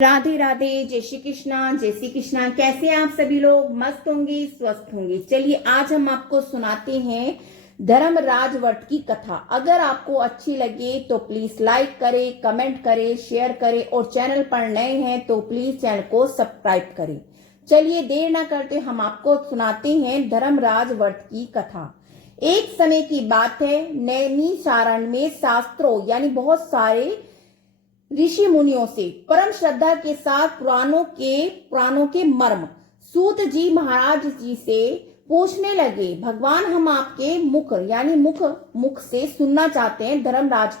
राधे राधे, जय श्री कृष्णा, जय श्री कृष्णा। कैसे आप सभी लोग? मस्त होंगे, स्वस्थ होंगे। चलिए आज हम आपको सुनाते हैं धर्मराज व्रत की कथा। अगर आपको अच्छी लगे तो प्लीज लाइक करें, कमेंट करें, शेयर करें और चैनल पर नए हैं तो प्लीज चैनल को सब्सक्राइब करें। चलिए देर ना करते हम आपको सुनाते हैं धर्मराज व्रत की कथा। एक समय की बात है, नैमिषारण्य में शास्त्रों यानी बहुत सारे ऋषि मुनियों से परम श्रद्धा के साथ पुराणों के मर्म सूत जी महाराज जी से पूछने लगे। भगवान, हम आपके मुख से सुनना चाहते हैं धर्मराज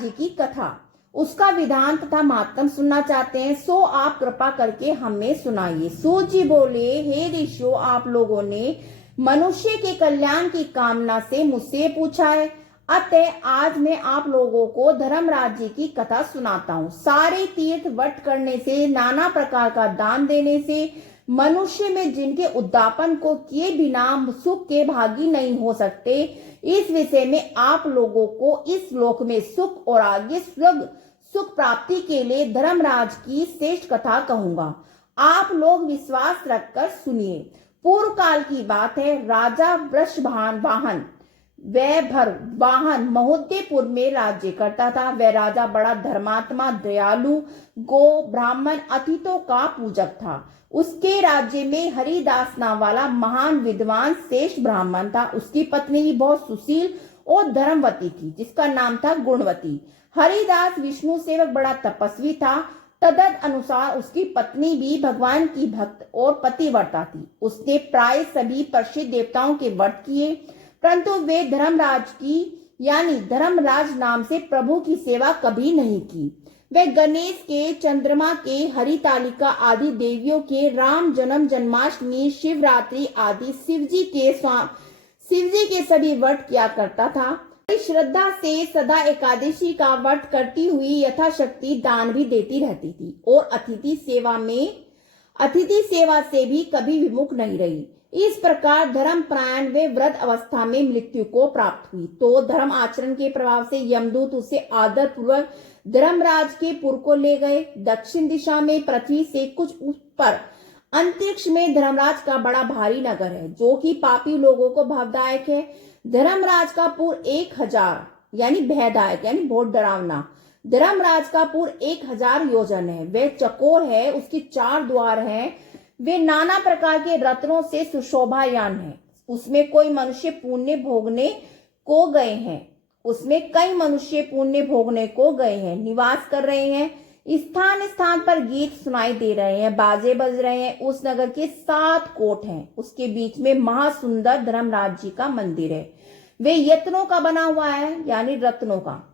जी की कथा, उसका विधान तथा महात्म सुनना चाहते हैं, सो आप कृपा करके हमें सुनाइए। सूत जी बोले, हे ऋषियों, आप लोगों ने मनुष्य के कल्याण की कामना से मुझसे पूछा है, अतः आज मैं आप लोगों को धर्मराज जी की कथा सुनाता हूँ। सारे तीर्थ व्रत करने से, नाना प्रकार का दान देने से मनुष्य में जिनके उद्दापन को किए बिना सुख के भागी नहीं हो सकते, इस विषय में आप लोगों को इस लोक में सुख और आगे स्वर्ग सुख प्राप्ति के लिए धर्मराज की श्रेष्ठ कथा कहूंगा। आप लोग विश्वास रखकर सुनिए। पूर्व काल की बात है। राजा वृषभान वाहन महोदयपुर में राज्य करता था। वह राजा बड़ा धर्मात्मा, दयालु, गो ब्राह्मण, अतिथियों का पूजक था। उसके राज्य में हरिदास नाम वाला महान विद्वान श्रेष्ठ ब्राह्मण था। उसकी पत्नी भी बहुत सुशील और धर्मवती थी, जिसका नाम था गुणवती। हरिदास विष्णु सेवक बड़ा तपस्वी था। तदद अनुसार उसकी पत्नी भी भगवान की भक्त और पतिव्रता थी। उसने प्राय सभी प्रसिद्ध देवताओं के व्रत किए, परंतु वे धर्मराज नाम से प्रभु की सेवा कभी नहीं की। वे गणेश के, चंद्रमा के, हरितालिका आदि देवियों के, राम जन्म, जन्माष्टमी, शिवरात्रि आदि शिवजी के सभी व्रत किया करता था। श्रद्धा से सदा एकादशी का व्रत करती हुई यथाशक्ति दान भी देती रहती थी और अतिथि सेवा से भी कभी विमुख नहीं रही। इस प्रकार धर्मपरायण वे वृद्ध अवस्था में मृत्यु को प्राप्त हुई तो धर्म आचरण के प्रभाव से यमदूत उसे आदर पूर्वक धर्मराज के पुर को ले गए। दक्षिण दिशा में पृथ्वी से कुछ ऊपर अंतरिक्ष में धर्मराज का बड़ा भारी नगर है, जो कि पापी लोगों को भवदायक है। धर्मराज का पुर 1000 यानी भयदायक यानी बहुत डरावना। धर्मराज का पुर 1000 योजन है। वह चकोर है, उसके 4 द्वार हैं। वे नाना प्रकार के रत्नों से सुशोभायान है। उसमें कई मनुष्य पुण्य भोगने को गए हैं, निवास कर रहे हैं। स्थान स्थान पर गीत सुनाई दे रहे हैं, बाजे बज रहे हैं। उस नगर के 7 कोट हैं। उसके बीच में महासुंदर धर्मराज जी का मंदिर है। वे यत्नों का बना हुआ है यानी रत्नों का।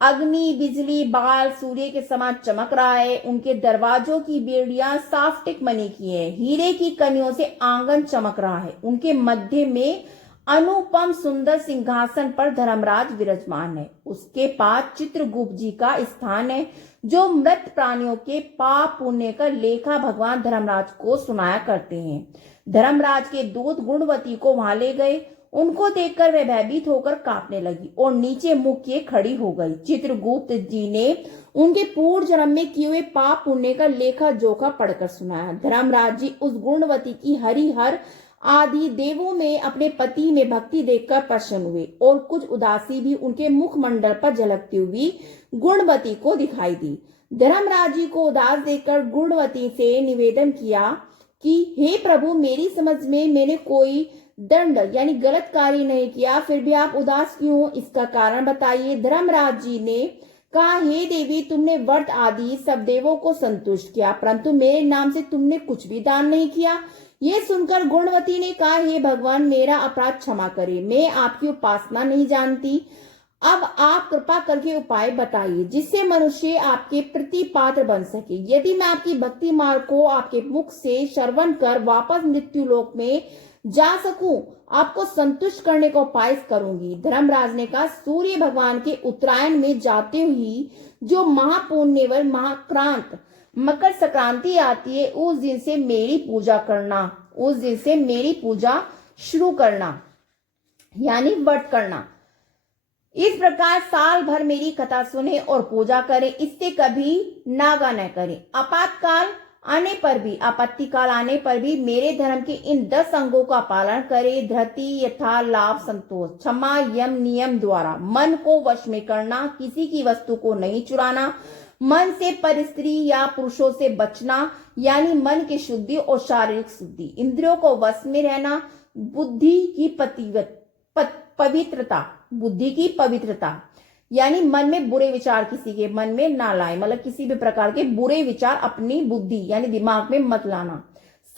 अग्नि, बिजली, बाल सूर्य के समान चमक रहा है। उनके दरवाजों की बेड़ियां साफ्टिक मणि की है। हीरे की कनियों से आंगन चमक रहा है। उनके मध्य में अनुपम सुंदर सिंहासन पर धर्मराज विराजमान है। उसके पास चित्रगुप्त जी का स्थान है, जो मृत प्राणियों के पाप पुण्य का लेखा भगवान धर्मराज को सुनाया करते हैं। धर्मराज के दूत गुणवती को वहां ले गए। उनको देखकर वह भयभीत होकर कांपने लगी और नीचे मुख किए खड़ी हो गई। चित्रगुप्त जी ने उनके पूर्व जन्म में किए हुए पाप पुण्य का लेखा जोखा पढ़कर सुनाया। धर्मराज जी उस गुणवती की हरिहर आदि देवों में अपने पति में भक्ति देखकर प्रसन्न हुए और कुछ उदासी भी उनके मुखमंडल पर झलकती हुई गुणवती को दिखाई दी। धर्मराज जी को उदास देखकर गुणवती से निवेदन किया कि हे प्रभु, मेरी समझ में मैंने कोई दंड यानी गलत कार्य नहीं किया, फिर भी आप उदास क्यों? इसका कारण बताइए। धर्मराज जी ने कहा, हे देवी, तुमने व्रत आदि सब देवों को संतुष्ट किया, परंतु मेरे नाम से तुमने कुछ भी दान नहीं किया। ये सुनकर गुणवती ने कहा, हे भगवान, मेरा अपराध क्षमा करें, मैं आपकी उपासना नहीं जानती। अब आप कृपा करके उपाय बताइए जिससे मनुष्य आपके प्रति पात्र बन सके। यदि मैं आपकी भक्ति मार्ग को आपके मुख से श्रवण कर वापस मृत्यु लोक में जा सकूं, आपको संतुष्ट करने का उपाय करूंगी। धर्मराज ने कहा, सूर्य भगवान के उत्तरायण में जाते ही जो महापुण्यवर महाक्रांत मकर संक्रांति आती है, उस दिन से मेरी पूजा शुरू करना यानी व्रत करना। इस प्रकार साल भर मेरी कथा सुने और पूजा करें, इससे कभी नागा न करें। आपत्ति काल आने पर भी मेरे धर्म के इन 10 अंगों का पालन करें। धृति, यथा, लाभ, संतोष, क्षमा, यम, नियम द्वारा मन को वश में करना, किसी की वस्तु को नहीं चुराना, मन से पर स्त्री या पुरुषों से बचना, यानी मन की शुद्धि और शारीरिक शुद्धि, इंद्रियों को वश में रहना, बुद्धि की पवित्रता, यानी मन में बुरे विचार किसी के मन में ना लाए, मतलब किसी भी प्रकार के बुरे विचार अपनी बुद्धि यानी दिमाग में मत लाना।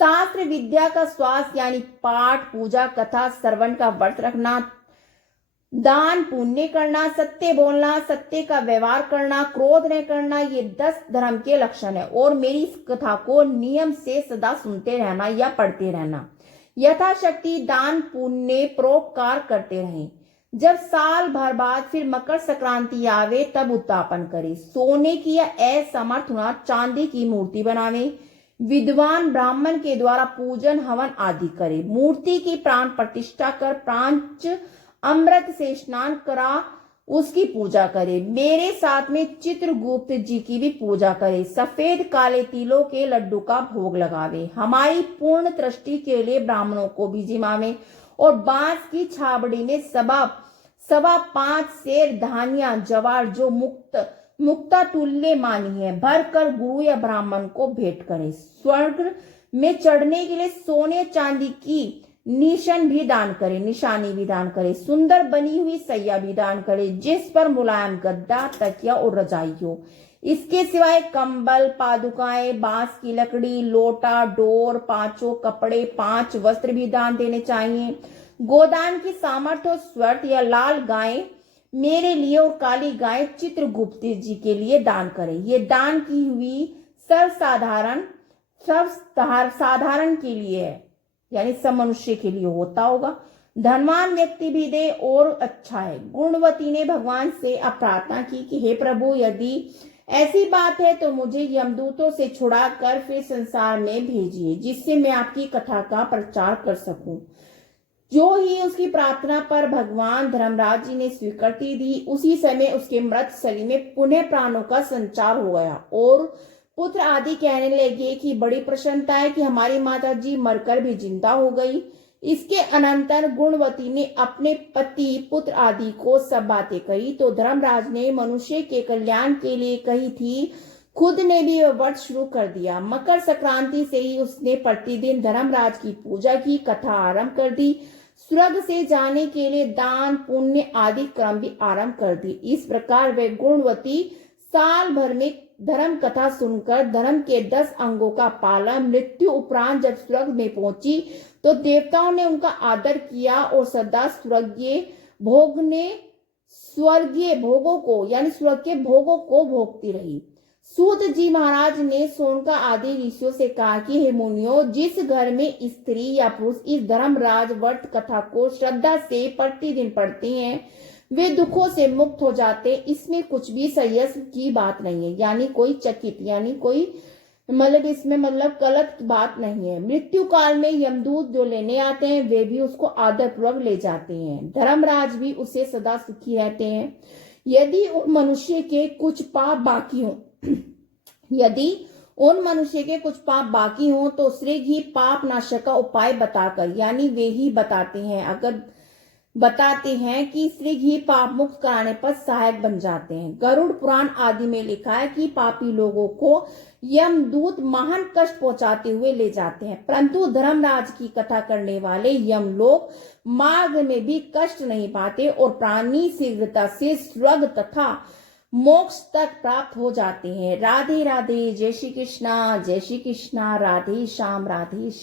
शास्त्र विद्या का स्वास्थ्य यानी पाठ, पूजा, कथा, श्रवण का व्रत रखना, दान पुण्य करना, सत्य बोलना, सत्य का व्यवहार करना, क्रोध न करना, ये 10 धर्म के लक्षण है। और मेरी इस कथा को नियम से सदा सुनते रहना या पढ़ते रहना। यथाशक्ति दान पुण्य परोपकार करते रहें। जब साल भर बाद फिर मकर संक्रांति आवे तब उत्तापन करे। सोने की या असमर्थ हुआ चांदी की मूर्ति बनावे। विद्वान ब्राह्मण के द्वारा पूजन हवन आदि करे। मूर्ति की प्राण प्रतिष्ठा कर प्रांच अमृत से स्नान करा उसकी पूजा करे। मेरे साथ में चित्रगुप्त जी की भी पूजा करे। सफेद काले तिलों के लड्डू का भोग लगावे। हमारी पूर्ण दृष्टि के लिए ब्राह्मणों को भी जिमावे और बांस की छाबड़ी में सवा 5 सेर धान्या जवार जो मुक्ता तुल्य मानी है भर कर गुरु या ब्राह्मण को भेंट करे। स्वर्ग में चढ़ने के लिए सोने चांदी की निशानी भी दान करे। सुंदर बनी हुई सैया भी दान करे जिस पर मुलायम गद्दा, तकिया और रजाई हो। इसके सिवाय कंबल, पादुकाएं, बांस की लकड़ी, लोटा, डोर, 5 कपड़े, 5 वस्त्र भी दान देने चाहिए। गोदान की सामर्थ्य स्वर्थ या लाल गाय मेरे लिए और काली गाय चित्रगुप्त जी के लिए दान करें। ये दान की हुई साधारण के लिए है, यानी सब मनुष्य के लिए होता होगा। धनवान व्यक्ति भी दे और अच्छा है। गुणवती ने भगवान से अब प्रार्थना की कि हे प्रभु, यदि ऐसी बात है तो मुझे यमदूतों से छुड़ा कर फिर संसार में भेजिए जिससे मैं आपकी कथा का प्रचार कर सकूं। जो ही उसकी प्रार्थना पर भगवान धर्मराज जी ने स्वीकृति दी, उसी समय उसके मृत शरीर में पुनः प्राणों का संचार हो गया और पुत्र आदि कहने लगे कि बड़ी प्रसन्नता है कि हमारी माता जी मरकर भी जिंदा हो गई। इसके अनंतर गुणवती ने अपने पति पुत्र आदि को सब बातें कही तो धर्मराज ने मनुष्य के कल्याण के लिए कही थी, खुद ने भी वह व्रत शुरू कर दिया। मकर संक्रांति से ही उसने प्रतिदिन धर्मराज की पूजा की कथा आरंभ कर दी। स्वर्ग से जाने के लिए दान पुण्य आदि क्रम भी आरंभ कर दी। इस प्रकार वे गुणवती साल भर में धर्म कथा सुनकर धर्म के 10 अंगों का पालन, मृत्यु उपरांत जब स्वर्ग में पहुंची तो देवताओं ने उनका आदर किया और सदा स्वर्गीय भोगों को यानी स्वर्ग के भोगों को भोगती रही। सूत जी महाराज ने सोनका आदि ऋषियों से कहा कि हे मुनियों, जिस घर में स्त्री या पुरुष इस धर्मराज व्रत कथा को श्रद्धा से प्रतिदिन पढ़ते हैं वे दुखों से मुक्त हो जाते। इसमें कुछ भी संयस की बात नहीं है, यानी कोई चकित यानी कोई इसमें गलत बात नहीं है। मृत्यु काल में यमदूत जो लेने आते हैं वे भी उसको आदर पूर्वक ले जाते हैं। धर्मराज भी उसे सदा सुखी रहते हैं। यदि उन मनुष्य के कुछ पाप बाकी हो तो शीघ्र ही पाप नाशक का उपाय बताकर, यानी वे ही बताते हैं कि शीघ्र ही पाप मुक्त कराने पर सहायक बन जाते हैं। गरुड़ पुराण आदि में लिखा है कि पापी लोगों को यमदूत महान कष्ट पहुंचाते हुए ले जाते हैं, परंतु धर्मराज की कथा करने वाले यम लोग मार्ग में भी कष्ट नहीं पाते और प्राणी शीघ्रता से स्वर्ग तथा मोक्ष तक प्राप्त हो जाते हैं। राधे राधे। जय श्री कृष्णा, राधे श्याम, राधे श्याम।